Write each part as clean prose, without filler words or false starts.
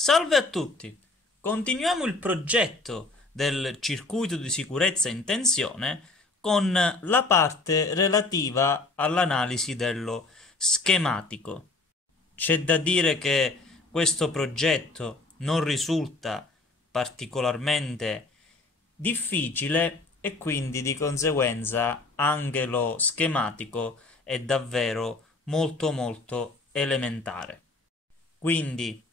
Salve a tutti! Continuiamo il progetto del circuito di sicurezza in tensione con la parte relativa all'analisi dello schematico. C'è da dire che questo progetto non risulta particolarmente difficile e quindi di conseguenza anche lo schematico è davvero molto elementare. Quindi,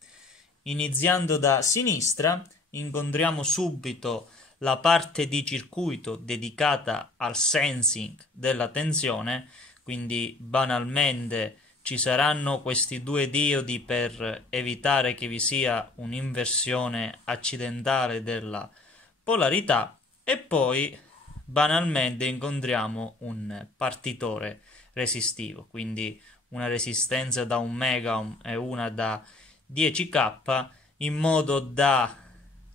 iniziando da sinistra, incontriamo subito la parte di circuito dedicata al sensing della tensione, quindi banalmente ci saranno questi due diodi per evitare che vi sia un'inversione accidentale della polarità e poi banalmente incontriamo un partitore resistivo, quindi una resistenza da 1 mega ohm e una da 10k in modo da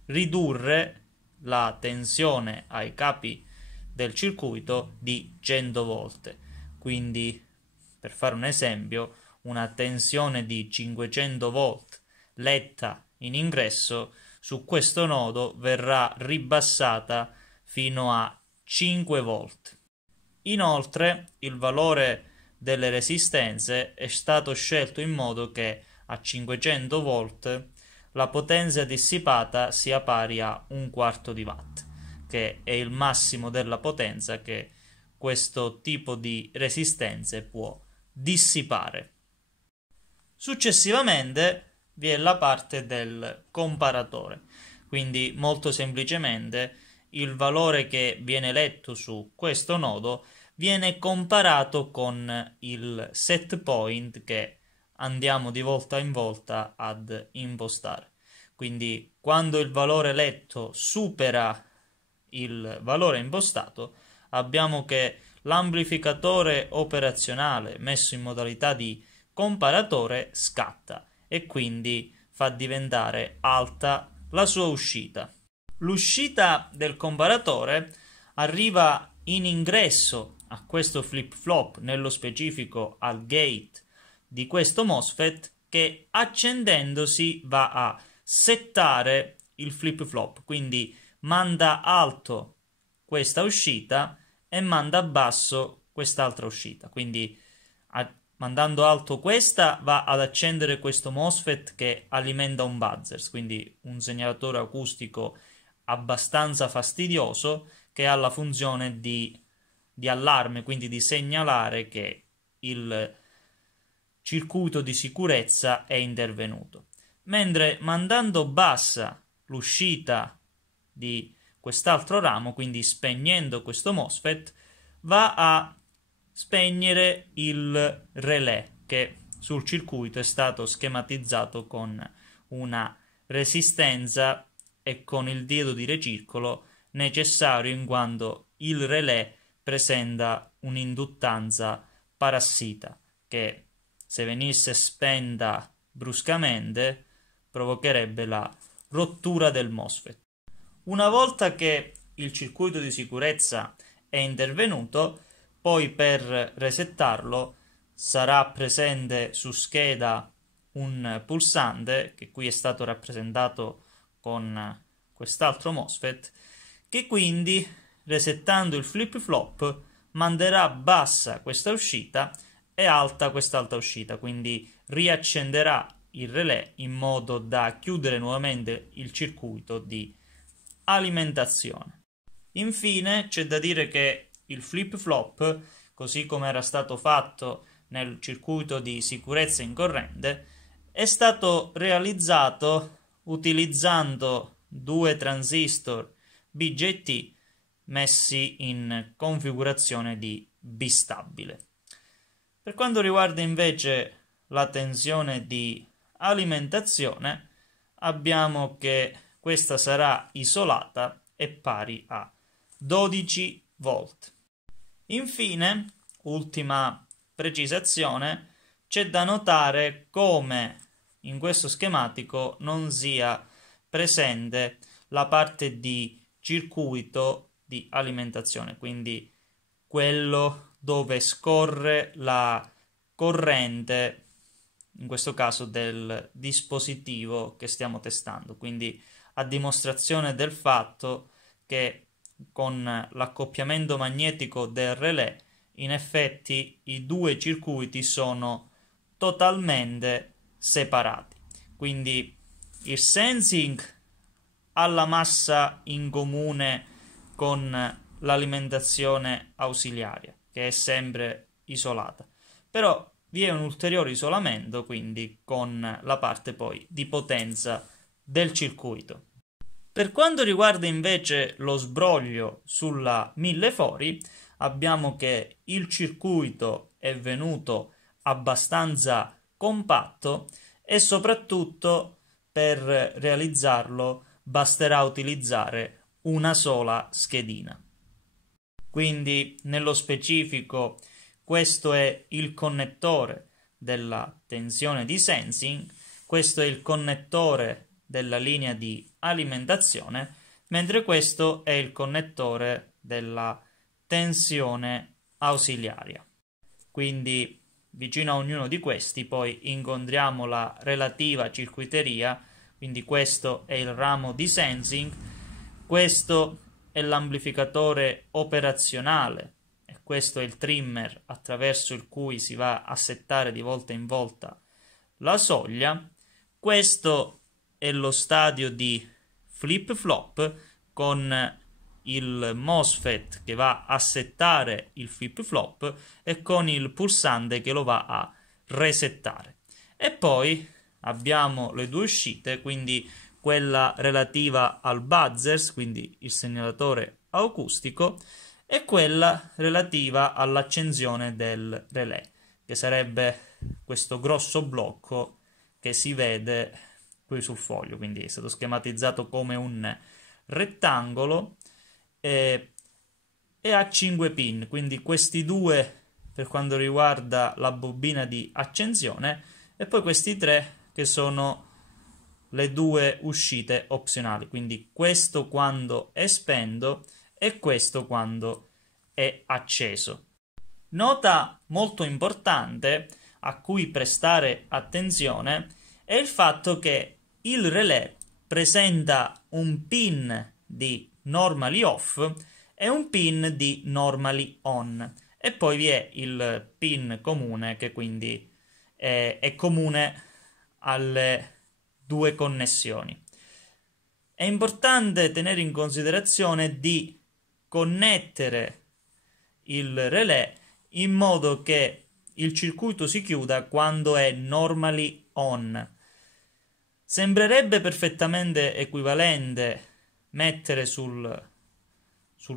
ridurre la tensione ai capi del circuito di 100 volte. Quindi, per fare un esempio, una tensione di 500 volt letta in ingresso su questo nodo verrà ribassata fino a 5 volt. Inoltre, il valore delle resistenze è stato scelto in modo che a 500 volt la potenza dissipata sia pari a 1/4 di watt, che è il massimo della potenza che questo tipo di resistenze può dissipare. Successivamente vi è la parte del comparatore, quindi molto semplicemente il valore che viene letto su questo nodo viene comparato con il set point che andiamo di volta in volta ad impostare. Quindi quando il valore letto supera il valore impostato, abbiamo che l'amplificatore operazionale messo in modalità di comparatore scatta e quindi fa diventare alta la sua uscita. L'uscita del comparatore arriva in ingresso a questo flip-flop, nello specifico al gate di questo MOSFET, che accendendosi va a settare il flip-flop, quindi manda alto questa uscita e manda basso quest'altra uscita. Quindi mandando alto questa va ad accendere questo MOSFET che alimenta un buzzer, quindi un segnalatore acustico abbastanza fastidioso che ha la funzione di allarme, quindi di segnalare che il circuito di sicurezza è intervenuto. Mentre mandando bassa l'uscita di quest'altro ramo, quindi spegnendo questo MOSFET, va a spegnere il relè che sul circuito è stato schematizzato con una resistenza e con il diodo di recircolo necessario in quanto il relè presenta un'induttanza parassita che se venisse spenta bruscamente provocherebbe la rottura del MOSFET. Una volta che il circuito di sicurezza è intervenuto, poi per resettarlo sarà presente su scheda un pulsante che qui è stato rappresentato con quest'altro MOSFET, che quindi resettando il flip-flop manderà bassa questa uscita e alta quest'altra uscita, quindi riaccenderà il relè in modo da chiudere nuovamente il circuito di alimentazione. Infine c'è da dire che il flip-flop, così come era stato fatto nel circuito di sicurezza in corrente, è stato realizzato utilizzando due transistor BJT messi in configurazione di bistabile. Per quanto riguarda invece la tensione di alimentazione, abbiamo che questa sarà isolata e pari a 12 volt. Infine, ultima precisazione, c'è da notare come in questo schematico non sia presente la parte di circuito di alimentazione, quindi quello dove scorre la corrente in questo caso del dispositivo che stiamo testando, quindi a dimostrazione del fatto che con l'accoppiamento magnetico del relè in effetti i due circuiti sono totalmente separati. Quindi il sensing ha la massa in comune con l'alimentazione ausiliaria, che è sempre isolata, però vi è un ulteriore isolamento, quindi con la parte poi di potenza del circuito. Per quanto riguarda invece lo sbroglio sulla 1000 fori, abbiamo che il circuito è venuto abbastanza compatto e soprattutto per realizzarlo basterà utilizzare una sola schedina. Quindi nello specifico questo è il connettore della tensione di sensing, questo è il connettore della linea di alimentazione, mentre questo è il connettore della tensione ausiliaria. Quindi vicino a ognuno di questi poi incontriamo la relativa circuiteria, quindi questo è il ramo di sensing, questo è l'amplificatore operazionale e questo è il trimmer attraverso il cui si va a settare di volta in volta la soglia, questo è lo stadio di flip-flop con il MOSFET che va a settare il flip-flop e con il pulsante che lo va a resettare. E poi abbiamo le due uscite, quindi quella relativa al buzzers, quindi il segnalatore acustico, e quella relativa all'accensione del relè, che sarebbe questo grosso blocco che si vede qui sul foglio, quindi è stato schematizzato come un rettangolo e ha 5 pin, quindi questi due per quanto riguarda la bobina di accensione e poi questi tre che sono le due uscite opzionali, quindi questo quando è spento e questo quando è acceso. Nota molto importante a cui prestare attenzione è il fatto che il relè presenta un pin di normally off e un pin di normally on e poi vi è il pin comune che quindi è comune alle due connessioni. È importante tenere in considerazione di connettere il relè in modo che il circuito si chiuda quando è normally on. Sembrerebbe perfettamente equivalente mettere sul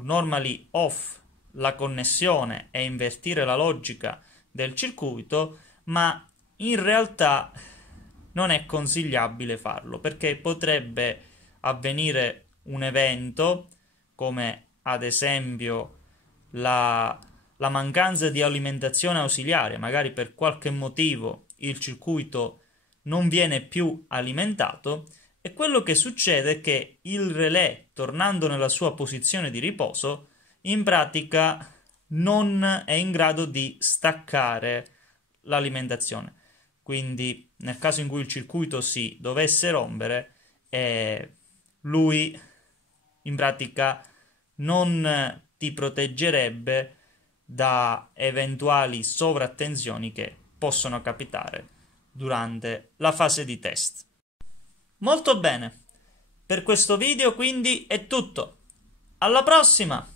normally off la connessione e invertire la logica del circuito, ma in realtà non è consigliabile farlo perché potrebbe avvenire un evento come ad esempio la mancanza di alimentazione ausiliaria, magari per qualche motivo il circuito non viene più alimentato e quello che succede è che il relè, tornando nella sua posizione di riposo, in pratica non è in grado di staccare l'alimentazione. Quindi nel caso in cui il circuito si dovesse rompere, lui in pratica non ti proteggerebbe da eventuali sovrattensioni che possono capitare durante la fase di test. Molto bene, per questo video quindi è tutto. Alla prossima!